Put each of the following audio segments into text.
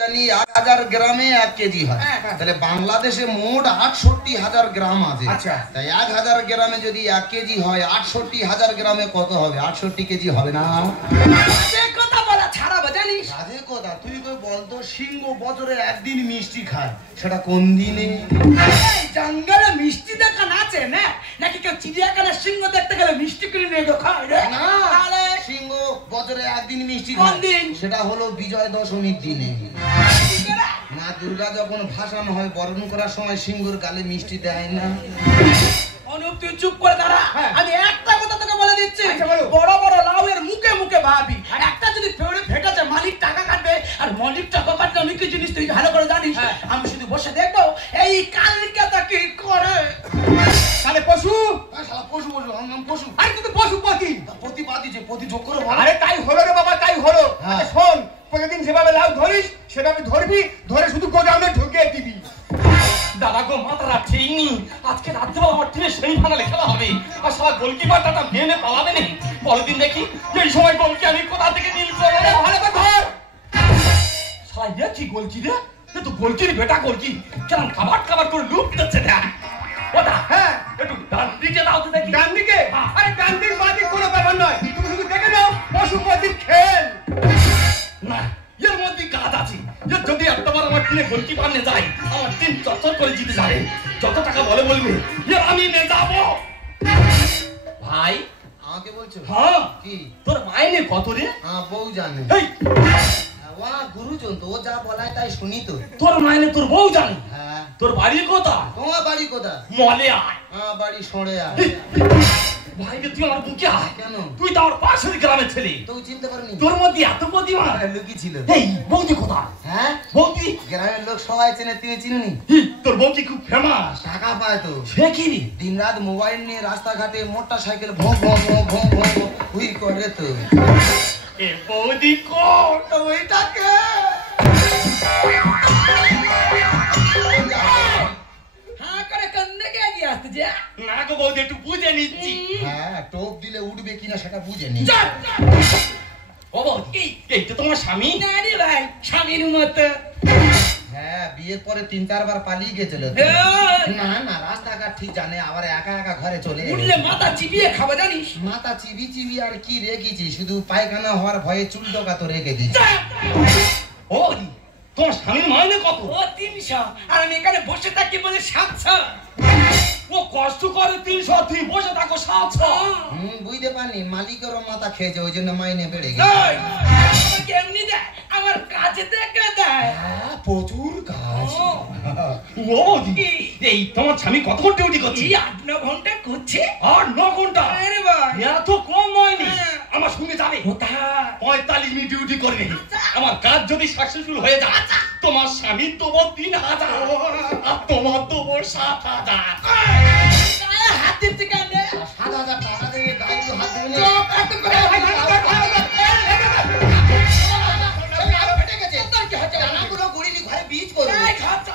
জানি 1000 গ্রামে 1 কেজি হয়। তাহলে বাংলাদেশে মোট 68,000 গ্রাম আছে। আচ্ছা, তাই 1000 গ্রামে যদি 1 কেজি হয়, 68,000 গ্রামে কত হবে? 68 কেজি হবে না? কথা বলা ছাড়াবো জানিস? আরে কথা তুই কই বলতো, সিংহ বছরে একদিন মিষ্টি খায়, সেটা কোন দিনে? এই জঙ্গলে মিষ্টি দোকান আছে না, নাকি কেউ চিড়িয়াখানার সিংহ দেখতে গেলে মিষ্টি কিনে নিয়ে খায় রে? না, সিংহ বছরে একদিন মিষ্টি কোন খায়। দিন? সেটা হলো বিজয় দশমীর দিনে। মা দুর্গা যখন ভাসানো হয়, বরণ করার সময় সিংহর গালে মিষ্টি দেয় না? অনুপ তুই চুপ করে দাঁড়া, আমি একটা কথা তোকে বলে দিচ্ছি। বড় বড় লাউয়ের মুখে মুখে ভাবি, একটা যদি ফেউড়ে ফেটে যায় মালিক টাকা কাটবে, আর মালিক টাকা কাটলে আমি কি জিনিস তুই ভালো করে জানিস। আমি শুধু বসে দেখবো এই কালকে কি করে। তাহলে পশু পশু পশু আমার নাম পশু। আরে তুই তো পশুপতি। প্রতিপাদি যে প্রতি যোগ করে বল। আরে তাই হলো রে বাবা, তাই হলো। আচ্ছা শোন, প্রতিদিন যেভাবে লাউ ধরিস সেভাবে ধরবি, ধরে শুধু গোদামে ঢুকিয়ে দিবি। দাদা গো, মাথাটা ঠিক নেই। আজকে রাত্রিবেলা আমার টিমে সেমিফাইনালে খেলা হবে, আর সারা গোলকিপারটা মেনে পালাবে না। বলদিন দেখি এই সময় গোলকি আমি কোথা থেকে নীল করবো? ভালো করে ধর। সাই রে কি গোলকি রে? এ তো গোলকির বেটা গোলকি, কেন খাবার খাবার করে লুপ দিচ্ছে দেখ। ওটা হ্যাঁ, একটু ডান দিকে দাও তো দেখি। ডান দিকে? আরে ডান দিক বাঁ দিক কোনো ব্যাপার নয়, তুমি শুধু দেখে নাও পশুপতির খেল। না, এর মধ্যে কাজ আছে। যদি একটাবার আমার টিমে গোলকিপার নিয়ে যায়, আমার টিম চচ্চর করে জিতে যাবে। যত টাকা বলে বলবে আমি নিয়ে যাবো। ভাই আমাকে বলছো? হ্যাঁ। কি তোর মাইনে কত রে? হ্যাঁ, বউ জানে। এই ওয়া গুরুজন তো, ও যা বলায় তাই শুনি তো। তোর মাইনে তোর বউ জানে? হ্যাঁ। তোর বাড়ি কোথায়? তোমার বাড়ি কোথায়? মলে আয়। আমার বাড়ি সরে আয়। ভাই রে, তুই আমার বুকে আয়। কেন? তুই তো আমার পাশের গ্রামের ছেলে। তো চিনতে পারনি? তোর মধ্যে এত প্রতিভা। লুকি ছিল। এই বৌদি কোথায়? হ্যাঁ, বৌদি গ্রামের লোক সবাই চেনে, তুমি চিনুনি? তোর বউ কি খুব ফেমাস? টাকা পায় তো। সে কি রে? দিন রাত মোবাইল নিয়ে রাস্তাঘাটে মোটর সাইকেল ভোঁ ভোঁ ভোঁ ভোঁ ভোঁ হুই করে তো। এ বৌদি কোন? ওইটাকে হ্যাঁ করে কান্দে গিয়ে আসতে যে। না গো বৌদি, একটু বুঝে নিচ্ছি। হ্যাঁ, টোপ দিলে উঠবে কিনা সেটা বুঝে নি। ও বৌদি, এই তো তোমার স্বামী? না রে ভাই, স্বামীর মতো। হ্যাঁ, বিয়ের পরে 3-4 বার পালিয়ে গেছিল। এই, না না, রাস্তাঘাট ঠিক জানে, আবার একা একা ঘরে চলে উঠলে মাথা চিবিয়ে খাবো জানিস। মাথা চিবি চিবি আর কি রেখেছি, শুধু পায়খানা হওয়ার ভয়ে চুল ডোকা তো রেখে দিচ্ছি। ও বৌদি, তোমার স্বামীর মাইনে কত? ও 300, আর আমি এখানে বসে থাকি বলে 700। ও কষ্ট করে 300, তুই বসে থাকো 700। বুঝতে পারিনি, মালিকেরও মাথা খেয়েছে, ওই জন্য মাইনে বেড়ে গেছে। আমাকে এমনি দেয়, আমার কাজে দেখে দেয়। হ্যাঁ, প্রচুর কাজ। ও বৌদি, এই তোমার স্বামী কত ঘন্টা ডিউটি করছে? এই 8-9 ঘন্টা করছে। 8-9 ঘন্টা? আরে ভাই, এত কম মাইনে? আমার সঙ্গে যাবে? কোথায়? 45 মিনিট ডিউটি করবে। আমার কাজ যদি সাকসেসফুল হয়ে যায়, তোমার স্বামী তোমার 3000, আর তোমার তোমার 7000। গায়ে হাত দিতে কান্দে। 7,000 টাকা দেবে, গায়ে তো হাত দেবে না। চুপ, এত করে আরো ফেটে গেছে। তোর কি হচ্ছে? রানাগুলো গড়িনি, ঘরে বীজ করবো। এই খাচ্ছা।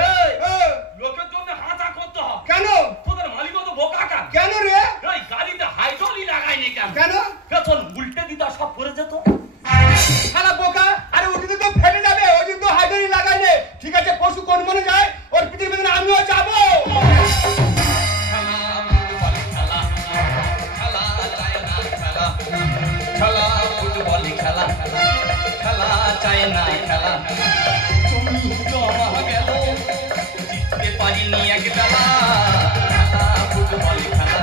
এই, লোকের জন্য হাঁচা করতে হয়। কেন? তোদের মালিক তো বোকা কান। কেন রে? এই গাড়িতে হাইড্রোলি লাগায়নি কেন? কেন? পেছন উল্টে দিতা সব পড়ে যেত। শালা বোকা, আরে ওদিকে তো ফেটে যাবে, ওই জন্য তো হাইড্রোলি লাগাইলে। ঠিক আছে, পশু কোন মনে যায়, ওর পিঠের ভেতরে আমিও যাবো। খেলা ফুটবল খেলা, খেলা চায় না খেলা। তুমি জমা গেল, জিততে পারিনি এক বেলা। খেলা ফুটবল খেলা,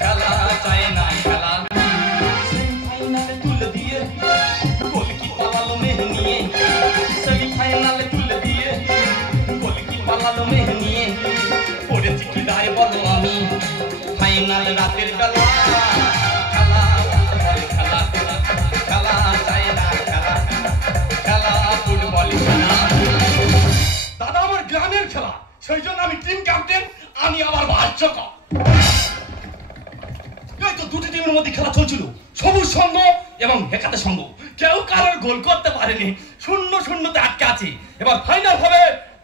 খেলা চায় না খেলা। সেমিফাইনালে তুলে দিয়ে গোলকি পালালো মেহ নিয়ে। সেমিফাইনালে তুলে দিয়ে গোলকি পালালো মেহ নিয়ে। পড়েছি কি দায় বলো আমি, ফাইনাল রাতের বেলা। দাদা আমার গ্রামের খেলা, সেই জন্য আমি টিম ক্যাপ্টেন, আমি আবার ভাষ্যকর। এই তো দুটি টিমের মধ্যে খেলা চলছিল, সবুজ সংঘ এবং হেকাতে সংঘ। কেউ কারোর গোল করতে পারেনি, 0-0 আটকে আছে। এবার ফাইনাল হবে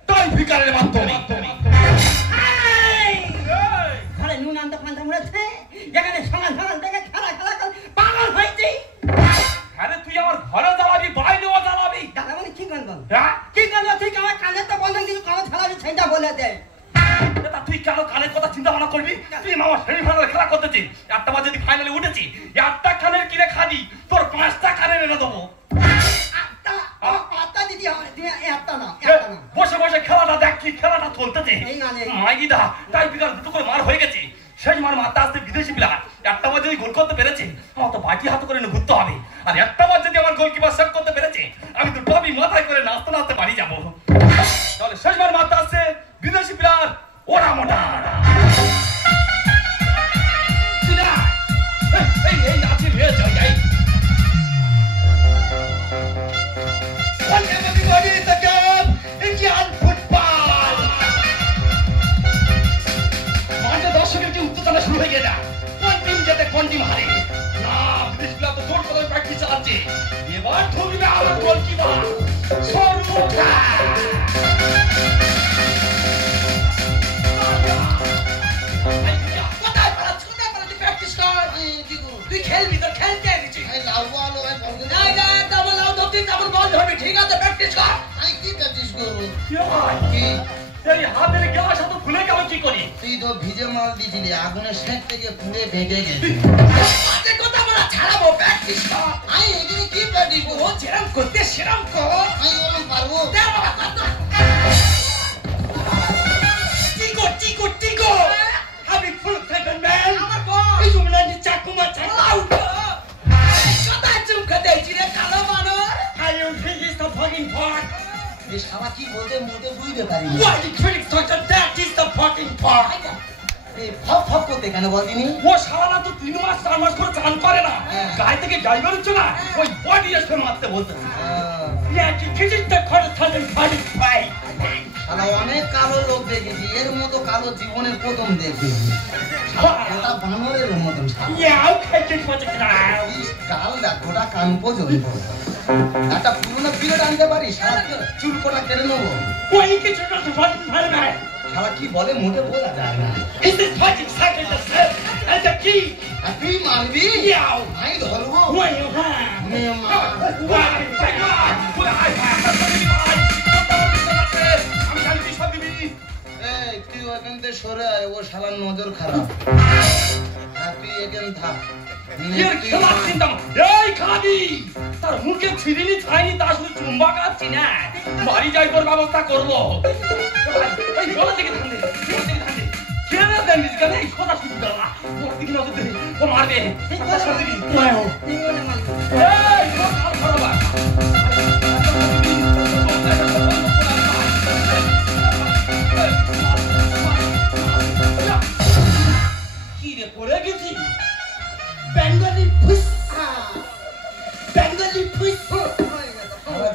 টাই ব্রেকারের মাধ্যমে। ঘরে নুন আনতে পান্তা মুড়েছে, যেখানে সমান সমান দেখে খেলা খেলা পাগল হয়েছে। বলে দেয়। তা তুই কেন কানের কথা চিন্তা ভাবনা করবি? তুই মামা সেমিফাইনালে খেলা করতেছি, একটা বার যদি ফাইনালে উঠেছি, একটা কানের কিনে খাবি, তোর 5টা কানের এনে দেবো। বসে বসে খেলাটা দেখ, কি খেলাটা চলতেছে। মাইগিদা তাই বিকাল দুটো করে মার হয়ে গেছে, শেষ মার মারতে আসতে বিদেশি প্লেয়ার একটা বার যদি গোল করতে পেরেছে, আমার তো বাটি হাতে করে ঘুরতে হবে। আর একটা বার যদি আমার গোলকিপার সেভ করতে পেরেছে, আমি তো টবি মাথায় করে নাচতে নাচতে বাড়ি যাবো। তাহলে শেষ মার মারতে আসছে বিদেশি প্লেয়ার ওরা মোটা। এই নাচি হয়ে যায়। দর্শকের কি উত্তেজনা শুরু হয়ে গেছে, কোন টিম যেতে কোন টিম হারে না। বিদেশি প্লেয়ার তো জোর করে প্র্যাকটিস চালাচ্ছে, এবার ঢুকবে আমার গোলকিপার সর্বদা। তুই খেলবি, তোর খেলতে এনেছি। বল ধরবি, ঠিক আছে, প্র্যাকটিস কর। আমি কি প্র্যাকটিস করবো? এই হাতের গ্লাস এত খুলে গেল কি করি? তুই তো ভিজে মাল দিয়েছিলি, আগুনের সেঁক থেকে পুড়ে ভেঙে গেছে। কথা বলা ছাড়াবো, প্র্যাকটিস কর। আমি এখানে কি প্র্যাকটিস করবো? যেরকম করতে সেরকম কর। আমি ওরকম পারবো? টিকো আমি ফুল ফ্যাশন ম্যান। আমার বল এই জুমলানি চাকুমা চালাও। কথা চুমকাতে চিরে কালো বানর। I U think is the fucking part. এই শালা কি বলতে মোটে বুঝতে পারি না। Why the critics thought that is the fucking part? এই ফপ ফপ করতে কেন বলদিনি? ও শালা তো 3 মাস 4 মাস করে চান করে না, গায়ে থেকে ড্রাইভার হচ্ছে না, ওই বডি এসে মারতে বলতে। Yeah, this is the correspondent party fight. শালা অনেক কালো লোক দেখেছি, এর মতো কালো জীবনের প্রথম দেখেছি। ওটা বানরের মতন শালা। Yeah, okay, just watch it now. কাল দেখ, ওটা কান পর্যন্ত। একটা পুরোনো পিরিয়ড আনতে পারি, শালা চুল কোটা কেটে নেবো। Why you get yourself to fucking party man? শালা কি বলে মোটে বোঝা যায় না। Is this fighting second the set and the key? আর তুই মারবি? Yeah. আমি ধরবো। Why you have? Why? আমি জানি তুই সব দিবি। এই তুই ওখান থেকে সরে আয়, ও শালার নজর খারাপ। আর তুই এখানে থাক। এর খেলা চিন্তা এই খাবি, তার মুখে ছিড়িনি ছাইনি, তার শুধু চুম্বা কাচ্ছি না, বাড়ি যাই তোর ব্যবস্থা করবো। এই বলা থেকে ধান্দে কেনা দেন নিজকানে, এই কথা শুধু দাঁড়া, ওর দিকে নজর দে, ও মারবে। কথা শুনবি? এই তোর কাল খরবা কি রে পড়ে গেছি। Bengali push. Bengali push.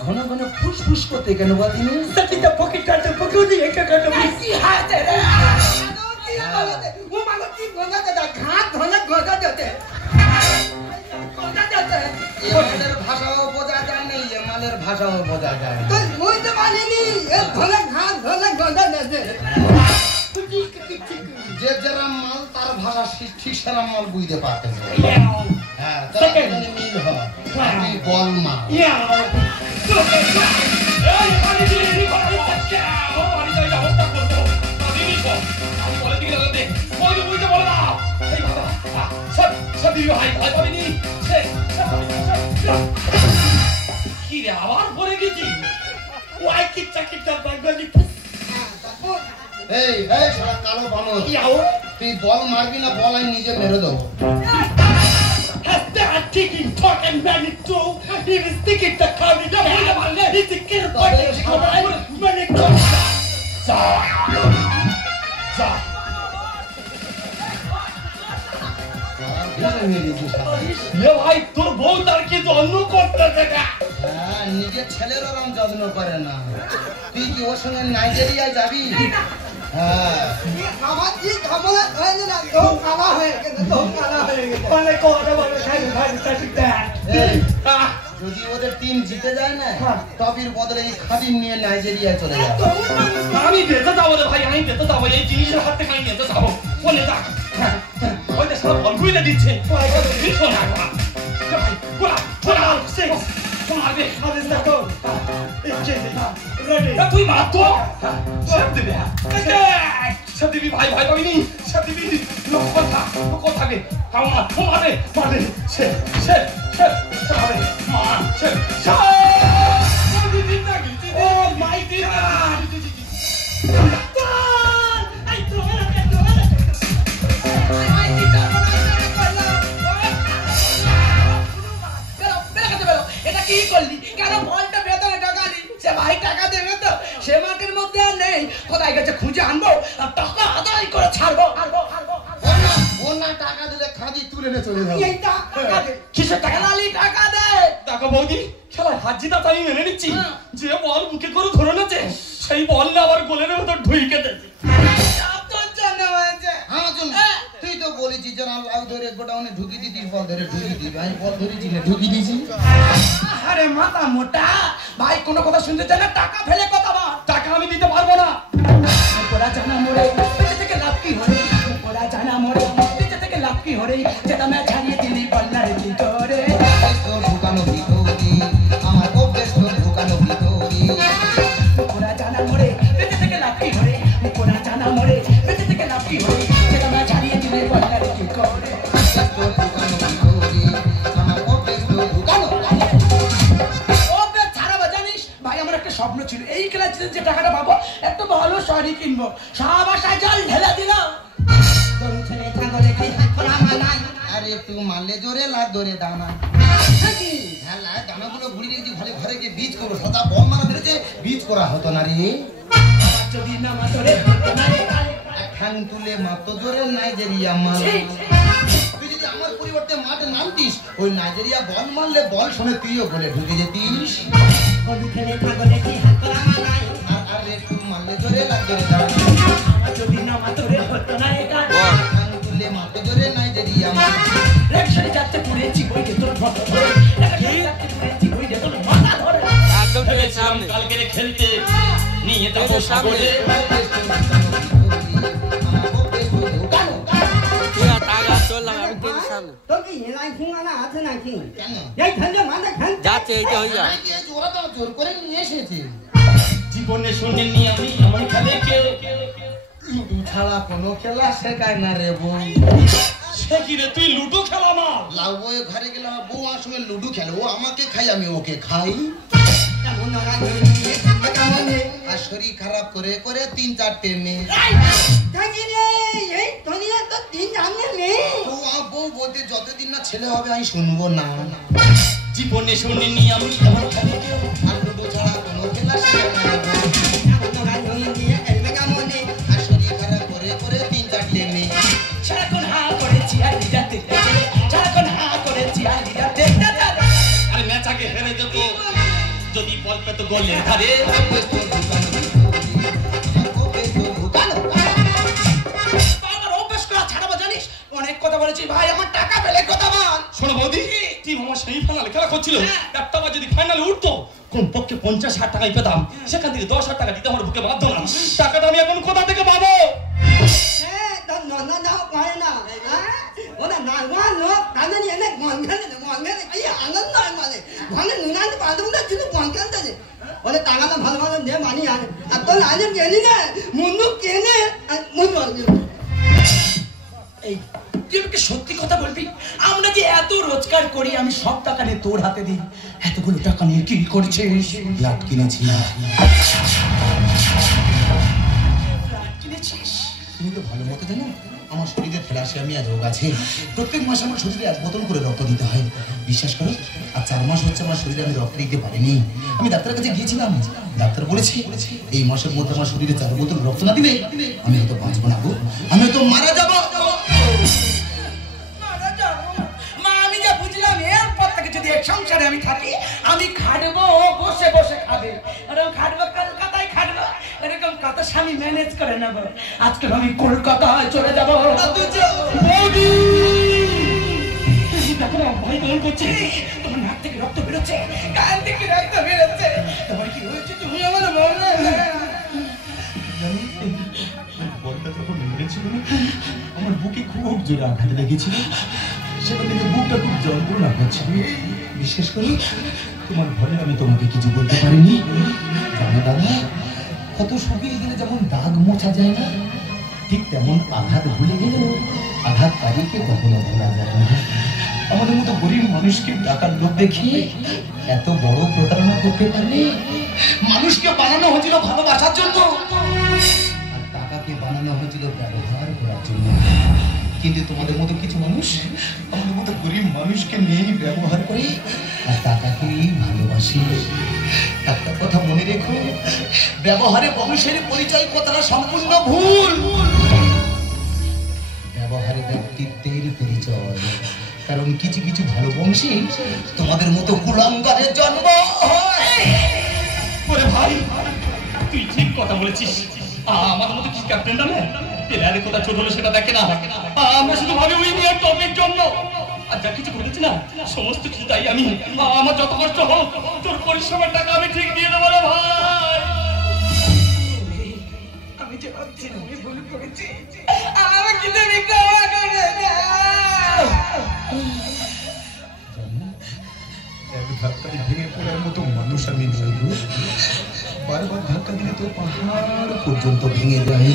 ঘন ঘন ফুসফুস করতে কেন বলদিনি? Sati the pocket cut the pocket eka cut the ऐसी हाथ है रे। वो मानो की गोदा देता घाट धोना गोदा देते। गोदा देते। এ মালের ভাষাও বোঝা যায় না, এ মালের ভাষাও বোঝা যায় না। तो मुझे तो माने नहीं ये धोना घाट धोना गोदा देते। যে যারা মাল তার ভাষা ঠিক সেরা মাল বুঝতে পারতেন। হ্যাঁ, তার মিল হয়। আপনি বল মা। এই পানি দিয়ে নি পানি পাচ্ছে, ও পানি যাই অবস্থা করবো। আমি নিবো, আমি বলে দিকে লাগাতে, ওই বুঝতে বলে না। এই বাবা, সব দিও হাই ভয় পাবিনি। কি রে আবার পড়ে গেছি? Why keep checking the Bengali push? এই এই শালা কালো বানর, তুই বল মারবি না বল আমি নিজে মেরে দেবো। Has that kicking talking man too? He was sticking the car in the man. He's a kid of money. ভাই তোর বউ তার কি যত্ন করতেছে না? হ্যাঁ, নিজের ছেলের ওরম যত্ন করে না। তুই কি ওর সঙ্গে নাইজেরিয়ায় যাবি? হ্যাঁ, আমার কি খামলা হয়ে না, তো কালা হয়ে গেছে, তো কালা হয়ে গেছে। বলে কোনে বলে খাই সাথে দেন। যদি ওদের টিম জিতে যায় না, টপির বদলে এই খাদিম নিয়ে নাইজেরিয়ায় চলে যায়। আমি বেঁচে যাবো রে ভাই, আমি বেঁচে যাবো, এই জিনিসের হাত থেকে আমি বেঁচে যাবো। বলে যাক, ওইটা সব বল বুঝলে দিচ্ছে। তুই মার তো সব দিবি সব দিবি ভাই ভাই পাবিনি সব দিবি লোক কথা বে কামা মারে মারে সে মারে মা সে ও মাই গড এটা কি করলি কেন বলটা ভেতরে ঢোকালি সে ভাই টাকা দেবে তো সে মাটির মধ্যে আর নেই কোথায় গেছে খুঁজে আনবো আর টাকা আদায় করে ছাড়বো ওনা টাকা দিলে খাদি তুলে নিয়ে চলে যাবে কিসের টাকা লালি টাকা দে দেখো বৌদি খেলায় হাত জিতা তাই মেনে নিচ্ছি যে বল বুকে করে ধরে নেছে সেই বল না আবার গোলের ভেতর ঢুইকে দেছে তুই তো বলেছিস যে লাউ ধরে গোডাউনে ঢুকি দিতিস বল ধরে ঢুকি দিবি আমি বল ধরেছি না ঢুকি দিয়েছি আরে মাথা মোটা ভাই কোনো কথা শুনতে চায় না টাকা ফেলে কথা বল টাকা আমি দিতে পারবো না ওরা জানা মোরে বেঁচে থেকে লাভ কি হরে ওরা জানা মোরে বেঁচে থেকে লাভ কি হরে যেটা আমি ছাড়িয়ে দিলি বলনারে কি করে ঢুকানো ভিতরি আমার অভ্যেস ঢুকানো ভিতরি ওরা জানা মোরে বেঁচে থেকে লাভ কি হরে ওরা জানা মোরে বেঁচে থেকে লাভ কি হরে যেটা আমি ছাড়িয়ে দিলি বলনারে কি করে ঢুকানো ভিতরি আমার অভ্যেস ঢুকানো অভ্যেস ছাড়াবো জানিস ভাই আমার একটা স্বপ্ন ছিল এই ক্লাসে যে টাকাটা পাবো একটা ভালো শাড়ি কিনবো সব আশায় জল ঢেলে দিলাম আরে একটু মারলে জোরে লাগ ধরে দানা হ্যাঁ লাগ দানাগুলো ঘুরিয়ে রেখেছি ঘরে ঘরে গিয়ে বীজ করবো সদা বম মারা বেড়েছে বীজ করা হতো না রে যদি না মাতরে ঠ্যাং তুলে মাতো জোরে নাইজেরিয়া মাল তুই যদি আমার পরিবর্তে মাঠে নামতিস ওই নাইজেরিয়া বল মারলে বল শুনে তুইও বলে ঢুকে যেতিস আর একটু মারলে জোরে লাগ ধরে দানা যদি না মাতরে হতো না একা ঠ্যাং তুলে মাতো জোরে নাইজেরিয়া মাল রেকশনে যাচ্ছে পুরেছি বই যে তোর ফটো ধরে রেকশনে যাচ্ছে পুরেছি বই যে তোর মাথা ধরে একদম ঠিক সামনে কালকে খেলতে নিয়ে যাবো সাগরে টাকা চললাম আমি কিন্তু সামনে যাচ্ছে এইটা হয়ে যায় ওরা তো জোর করে নিয়ে এসেছে জীবনে শুনিনি আমি আমার খেলে কেউ লুডু ছাড়া কোনো খেলা শেখায় না রে বউ সে কি রে তুই লুডো খেলা না লাউ বউয়ের ঘরে গেলে আমার বউ আমার সঙ্গে লুডু খেলে ও আমাকে খাই আমি ওকে খাই আর শরীর খারাপ করে করে 3-4টে মেয়ে বউ বলতে যতদিন না ছেলে হবে আমি শুনবো না জীবনে শুনিনি আমি আমার খেলে কেউ আর লুডু ছাড়া কোনো খেলা শেখায় না রে বউ আর শরীর খারাপ করে করে 3-4টে মেয়ে সারাক্ষণ হা করেছি আর যাতে সারাক্ষণ হা করেছি আর যাতে আরে ম্যাচ আগে হেরে যেত যদি বল পেতো গোলে ধারে বাবার অভ্যাস করা ছাড়াবো জানিস অনেক কথা বলেছি ভাই আমার টাকা পেলে কথা বল শোনো বৌদি টিম আমার সেমিফাইনালে খেলা করছিল একটা বার যদি ফাইনালে উঠতো কমপক্ষে 50,000 টাকাই পেতাম সেখান থেকে 10,000 টাকা দিতে আমার বুকে বাধ্য না টাকাটা আমি এখন কোথা থেকে পাবো টাকাটা ভালো ভালো দিয়ে মানি আনে আর তোর আজ গেলি না মুন্ডু কেনে এই তুই আমাকে সত্যি কথা বলবি আমরা যে এত রোজগার করি আমি সব টাকা নিয়ে তোর হাতে দিই এতগুলো টাকা নিয়ে কি করছিস লাট কিনেছি কিনেছিস তুমি তো ভালো মতো জানো আমার শরীরে থ্যালাসেমিয়া রোগ আছে প্রত্যেক মাসে আমার শরীরে 1 বোতল করে রক্ত দিতে হয় বিশ্বাস করো আর 4 মাস হচ্ছে আমার শরীরে আমি রক্ত দিতে পারিনি আমি ডাক্তারের কাছে গিয়েছিলাম ডাক্তার বলেছে এই মাসের মধ্যে আমার শরীরে 4 বোতল রক্ত না দিলে আমি হয়তো বাঁচবো না গো আমি হয়তো মারা যাব মা আমি যা বুঝলাম এরপর থেকে যদি এক সংসারে আমি থাকি আমি খাটবো বসে বসে খাবে এরকম খাটবো কলকাতায় খাটবো এরকম কত স্বামী ম্যানেজ করে নেবো আজকে আমি কলকাতায় চলে যাবো দেখো না ভয় কেমন করছে তোমার নাক থেকে রক্ত বেরোচ্ছে কান থেকে রক্ত বেরোচ্ছে তোমার কি হয়েছে তুমি আমার বললে বলটা যখন মেরেছিল আমার বুকে খুব জোরে আঘাত লেগেছিল সেটা থেকে বুকটা খুব যন্ত্রণা করছে বিশ্বাস করো তোমার ঘরে আমি তোমাকে কিছু বলতে পারিনি জানো দাদা কত শুকিয়ে গেলে যেমন দাগ মোছা যায় না ঠিক তেমন আঘাত ভুলে গেলেও আঘাতকারীকে কখনো ভোলা যায় না আমাদের মতো গরিব মানুষকে টাকার লোভ দেখিয়ে এত বড় প্রতারণা করতে পারলে মানুষকে বানানো হয়েছিল ভালোবাসার জন্য আর টাকাকে বানানো হয়েছিল ব্যবহার করার জন্য কিন্তু তোমাদের মতো কিছু মানুষ আমাদের মতো গরিব মানুষকে নিয়েই ব্যবহার করে আর টাকাকেই ভালোবাসে একটা কথা মনে রেখো ব্যবহারে বংশের পরিচয় কথাটা সম্পূর্ণ ভুল ব্যবহারে ব্যক্তিত্বের পরিচয় কারণ কিছু কিছু ভালো বংশে তোমাদের মতো কুলাঙ্গারের জন্ম হয় ওরে ভাই তুই ঠিক কথা বলেছিস আমার মতো কি ক্যাপ্টেন না প্লেয়ারের কথা ছোট হলে সেটা দেখে না আমরা শুধু ভাবি উইনিয়ার টপির জন্য আর যা কিছু ঘটেছে না সমস্ত কিছু তাই আমি আমার যত কষ্ট হোক তোর পরিশ্রমের টাকা আমি ঠিক দিয়ে দেবো রে ভাই আমি যে ভাবছি আমি ভুল করেছি আমাকে তুমি ক্ষমা করে দাও এক ধাক্কায় ভেঙে পড়ার মতো মানুষ আমি নই গো বারবার ধাক্কা দিলে তো পাহাড় পর্যন্ত ভেঙে যায়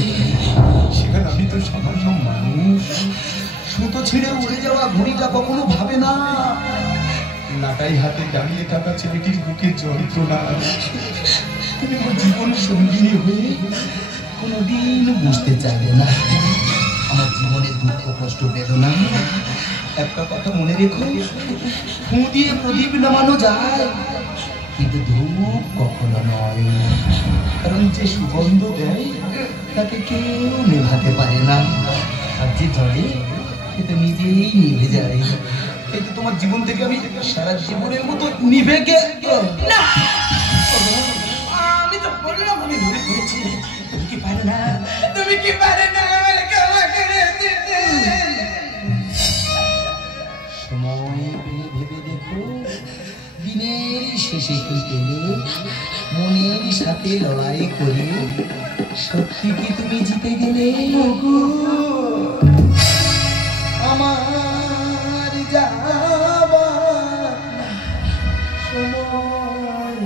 সেখানে আমি তো সামান্য মানুষ সুতো ছিঁড়ে উড়ে যাওয়া ঘুড়িটা কখনো ভাবে না লাটাই হাতে দাঁড়িয়ে থাকা ছেলেটির বুকে যন্ত্রণা তুমি আমার জীবন সঙ্গিনী হয়ে কোনোদিন বুঝতে চাইবে না আমার জীবনের দুঃখ কষ্ট বেদনা একটা কথা মনে রেখো ফু দিয়ে প্রদীপ নামানো যায় কিন্তু ধূপ কখনো নয় কারণ যে সুগন্ধ দেয় তাকে কেউ নেভাতে পারে না আর যে জলে সেটা নিজেই নিভে যায় কিন্তু তোমার জীবন থেকে আমি সারা জীবনের মতো নিভে না আমি তো বললাম আমি ভুল করেছি তুমি কি পারে না আমাকে ক্ষমা করে দিতে সময় পেলে ভেবে দেখো দিনের শেষে কি পেলে মনের সাথে লড়াই করে সত্যি কি তুমি জিতে গেলে আমার যাবার সময়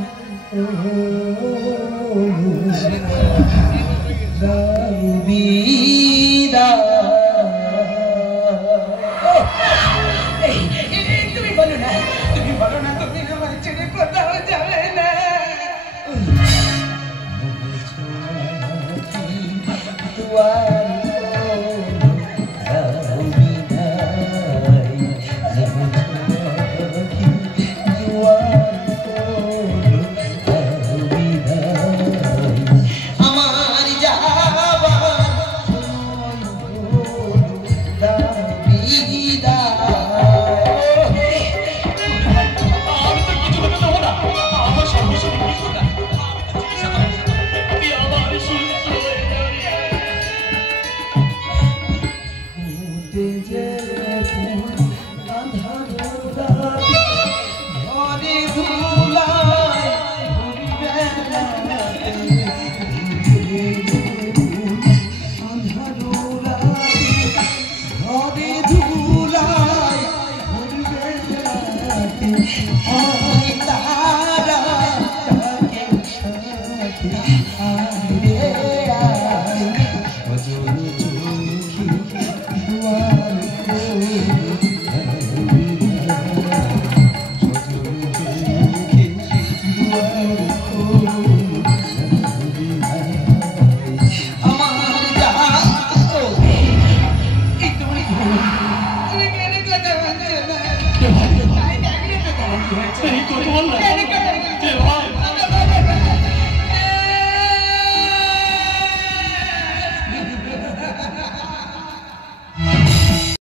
তুমি বলো না তুমি আমার ছেড়ে কোথাও যাবে না এই কথা বল না